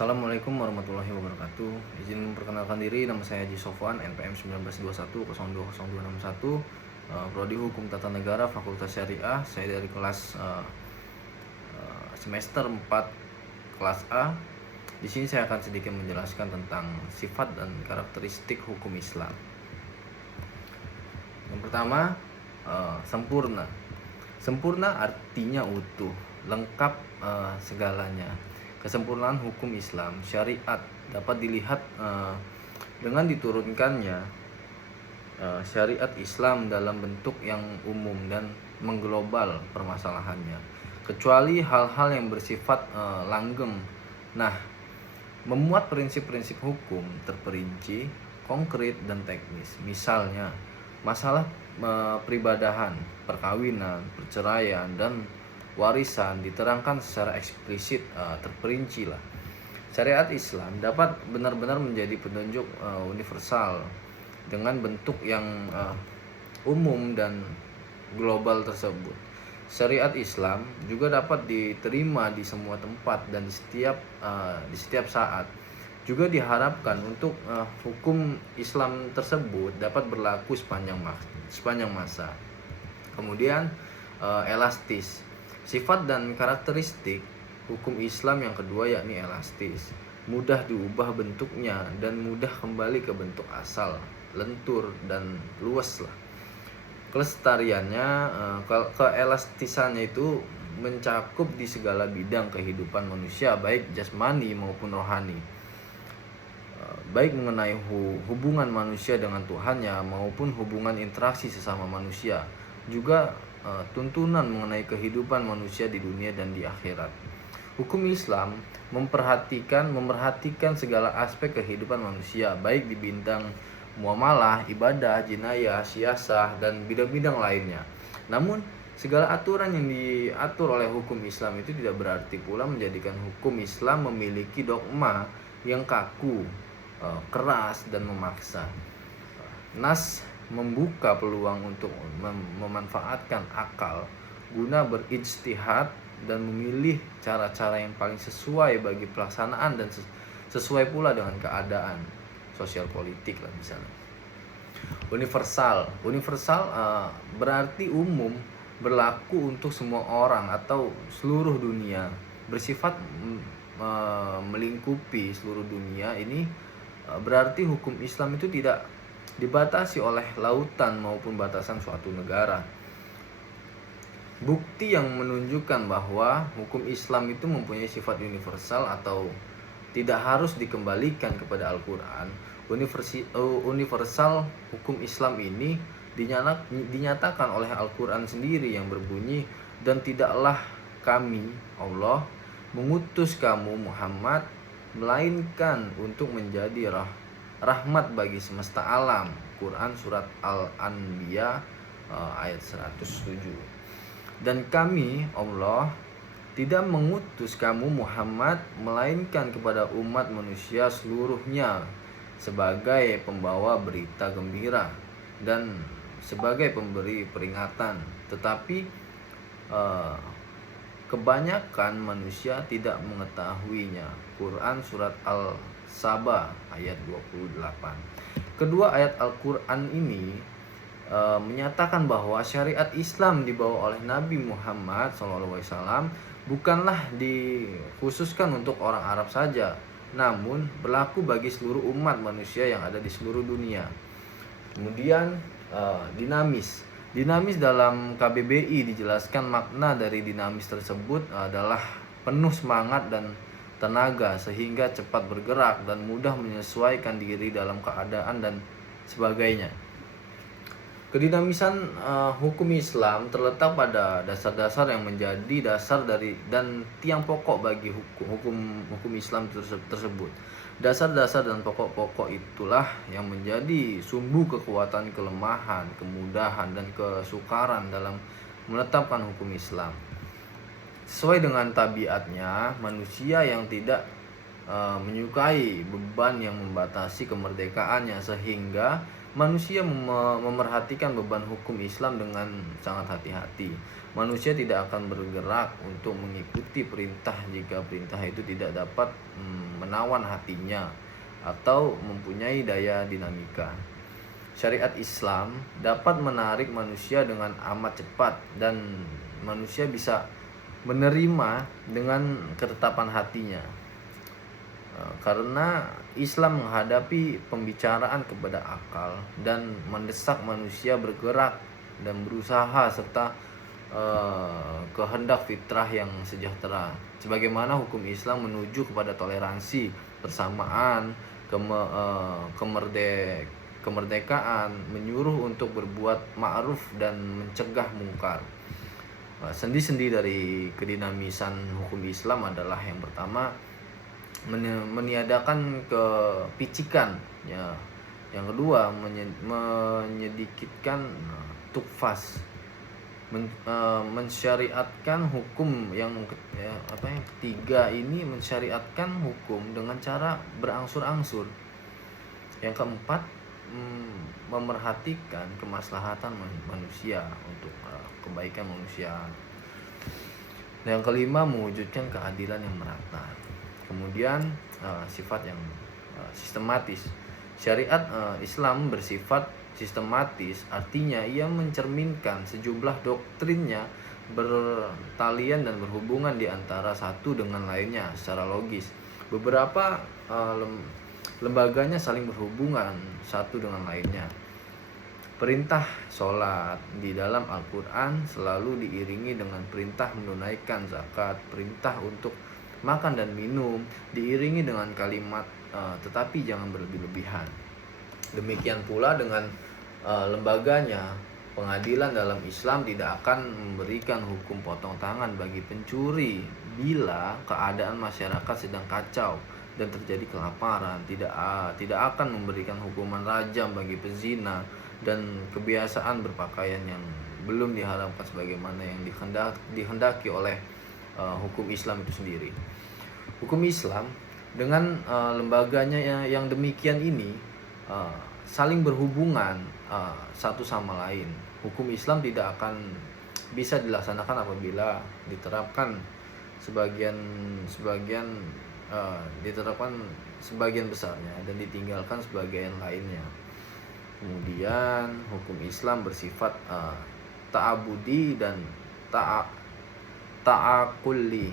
Assalamualaikum warahmatullahi wabarakatuh. Izin memperkenalkan diri, nama saya Haji Sofwan, NPM 1921 Prodi Hukum Tata Negara Fakultas Syariah. Saya dari kelas semester 4 kelas A. Di sini saya akan sedikit menjelaskan tentang sifat dan karakteristik hukum Islam. Yang pertama, sempurna. Sempurna artinya utuh, lengkap segalanya. Kesempurnaan hukum Islam, syariat dapat dilihat dengan diturunkannya syariat Islam dalam bentuk yang umum dan mengglobal permasalahannya, kecuali hal-hal yang bersifat langgeng. Nah, memuat prinsip-prinsip hukum terperinci, konkret dan teknis. Misalnya, masalah peribadahan, perkawinan, perceraian dan warisan diterangkan secara eksplisit, terperinci lah. Syariat Islam dapat benar-benar menjadi petunjuk universal dengan bentuk yang umum dan global tersebut. Syariat Islam juga dapat diterima di semua tempat dan di setiap saat. Juga diharapkan untuk hukum Islam tersebut dapat berlaku sepanjang masa. Kemudian elastis. Sifat dan karakteristik hukum Islam yang kedua yakni elastis, mudah diubah bentuknya dan mudah kembali ke bentuk asal, lentur dan luas lah. Kelestariannya, keelastisannya itu mencakup di segala bidang kehidupan manusia, baik jasmani maupun rohani, baik mengenai hubungan manusia dengan Tuhannya maupun hubungan interaksi sesama manusia, juga tuntunan mengenai kehidupan manusia di dunia dan di akhirat. Hukum Islam memerhatikan segala aspek kehidupan manusia, baik di bidang muamalah, ibadah, jinayah, siasah, dan bidang-bidang lainnya. Namun, segala aturan yang diatur oleh hukum Islam itu tidak berarti pula menjadikan hukum Islam memiliki dogma yang kaku, keras, dan memaksa. Nas membuka peluang untuk memanfaatkan akal guna berijtihad dan memilih cara-cara yang paling sesuai bagi pelaksanaan dan sesuai pula dengan keadaan sosial politik lah misalnya. Universal berarti umum, berlaku untuk semua orang atau seluruh dunia, bersifat melingkupi seluruh dunia. Ini berarti hukum Islam itu tidak dibatasi oleh lautan maupun batasan suatu negara. Bukti yang menunjukkan bahwa hukum Islam itu mempunyai sifat universal atau tidak harus dikembalikan kepada Al-Quran. Universal hukum Islam ini dinyatakan oleh Al-Quran sendiri yang berbunyi, dan tidaklah kami, Allah, mengutus kamu Muhammad melainkan untuk menjadi rahmat bagi semesta alam. Quran surat Al-Anbiya ayat 107. Dan kami, Allah, tidak mengutus kamu Muhammad melainkan kepada umat manusia seluruhnya sebagai pembawa berita gembira dan sebagai pemberi peringatan. Tetapi kebanyakan manusia tidak mengetahuinya. Quran surat Al-Saba ayat 28. Kedua ayat Al-Quran ini menyatakan bahwa syariat Islam dibawa oleh Nabi Muhammad SAW bukanlah dikhususkan untuk orang Arab saja, namun berlaku bagi seluruh umat manusia yang ada di seluruh dunia. Kemudian dinamis dalam KBBI dijelaskan makna dari dinamis tersebut adalah penuh semangat dan tenaga sehingga cepat bergerak dan mudah menyesuaikan diri dalam keadaan dan sebagainya. Kedinamisan hukum Islam terletak pada dasar-dasar yang menjadi dasar dari dan tiang pokok bagi hukum Islam tersebut. Dasar-dasar dan pokok-pokok itulah yang menjadi sumbu kekuatan, kelemahan, kemudahan, dan kesukaran dalam menetapkan hukum Islam. Sesuai dengan tabiatnya, manusia yang tidak menyukai beban yang membatasi kemerdekaannya, sehingga manusia memerhatikan beban hukum Islam dengan sangat hati-hati. Manusia tidak akan bergerak untuk mengikuti perintah jika perintah itu tidak dapat menawan hatinya atau mempunyai daya dinamika. Syariat Islam dapat menarik manusia dengan amat cepat dan manusia bisa menerima dengan ketetapan hatinya. Karena Islam menghadapi pembicaraan kepada akal dan mendesak manusia bergerak dan berusaha serta kehendak fitrah yang sejahtera. Sebagaimana hukum Islam menuju kepada toleransi, persamaan, kemerdekaan, menyuruh untuk berbuat ma'ruf dan mencegah mungkar. Sendi-sendi dari kedinamisan hukum Islam adalah yang pertama, meniadakan kepicikan, ya. Yang kedua, menyedikitkan tukfas, mensyariatkan hukum. Yang ketiga ini mensyariatkan hukum dengan cara berangsur-angsur. Yang keempat, memerhatikan kemaslahatan manusia untuk kebaikan manusia. Yang kelima, mewujudkan keadilan yang merata. Kemudian sifat yang sistematis. Syariat Islam bersifat sistematis, artinya ia mencerminkan sejumlah doktrinnya bertalian dan berhubungan di antara satu dengan lainnya secara logis. Beberapa lembaganya saling berhubungan satu dengan lainnya. Perintah sholat di dalam Al-Quran selalu diiringi dengan perintah menunaikan zakat, perintah untuk makan dan minum diiringi dengan kalimat tetapi jangan berlebih-lebihan. Demikian pula dengan lembaganya. Pengadilan dalam Islam tidak akan memberikan hukum potong tangan bagi pencuri bila keadaan masyarakat sedang kacau dan terjadi kelaparan. Tidak akan memberikan hukuman rajam bagi pezina dan kebiasaan berpakaian yang belum diharamkan sebagaimana yang dihendaki oleh hukum Islam itu sendiri. Hukum Islam dengan lembaganya yang demikian ini saling berhubungan satu sama lain. Hukum Islam tidak akan bisa dilaksanakan apabila diterapkan diterapkan sebagian besarnya dan ditinggalkan sebagian lainnya. Kemudian hukum Islam bersifat ta'abudi dan ta'akulli.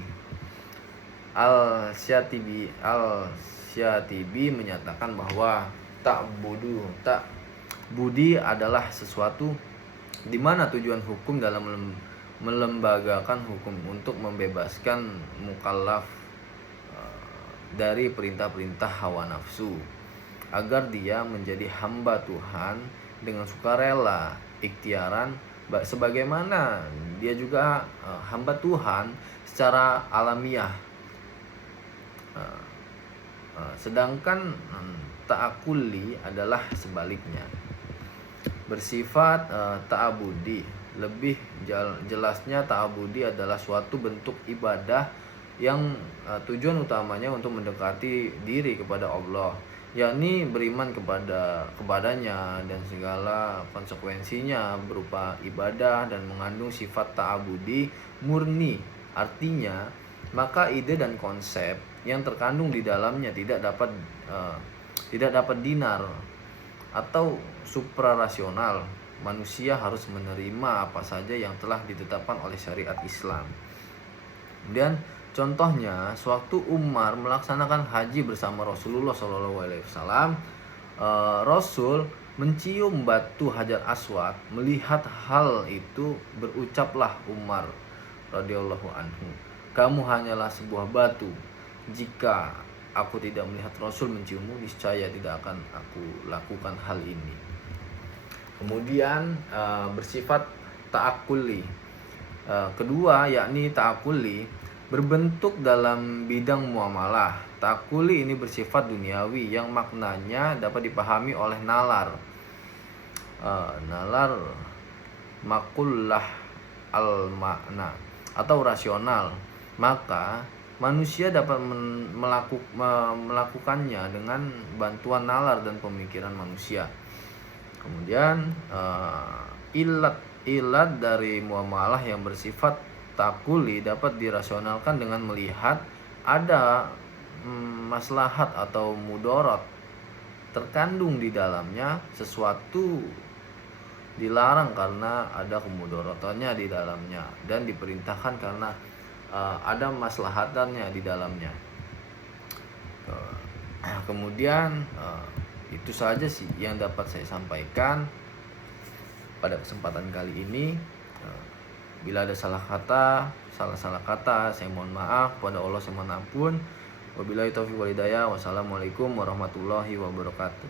Al-Syatibi menyatakan bahwa ta'budi adalah sesuatu di mana tujuan hukum dalam melembagakan hukum untuk membebaskan mukallaf dari perintah-perintah hawa nafsu agar dia menjadi hamba Tuhan dengan sukarela, ikhtiaran, sebagaimana dia juga hamba Tuhan secara alamiah. Sedangkan ta'akuli adalah sebaliknya, bersifat ta'abudi. Lebih jelasnya, ta'abudi adalah suatu bentuk ibadah yang tujuan utamanya untuk mendekati diri kepada Allah, yakni beriman kepadanya dan segala konsekuensinya berupa ibadah dan mengandung sifat ta'abudi murni. Artinya, maka ide dan konsep yang terkandung di dalamnya tidak dapat dinar atau suprarasional. Manusia harus menerima apa saja yang telah ditetapkan oleh syariat Islam. Kemudian contohnya, sewaktu Umar melaksanakan haji bersama Rasulullah SAW, Rasul mencium batu Hajar Aswad. Melihat hal itu, berucaplah Umar radhiyallahu anhu, "Kamu hanyalah sebuah batu. Jika aku tidak melihat Rasul menciummu, niscaya tidak akan aku lakukan hal ini." Kemudian bersifat ta'akuli. Kedua, yakni ta'akuli berbentuk dalam bidang muamalah. Ta'akuli ini bersifat duniawi yang maknanya dapat dipahami oleh nalar. Nalar makullah al-makna atau rasional. Maka manusia dapat melakukannya dengan bantuan nalar dan pemikiran manusia. Kemudian ilat dari muamalah yang bersifat ta'akuli dapat dirasionalkan dengan melihat ada maslahat atau mudarat terkandung di dalamnya, sesuatu dilarang karena ada kemudaratannya di dalamnya, dan diperintahkan karena ada maslahatannya di dalamnya. Kemudian itu saja sih yang dapat saya sampaikan pada kesempatan kali ini. Bila ada salah kata, saya mohon maaf. Kepada Allah saya mohon ampun. Wabillahi taufiq wal hidayah. Wassalamualaikum warahmatullahi wabarakatuh.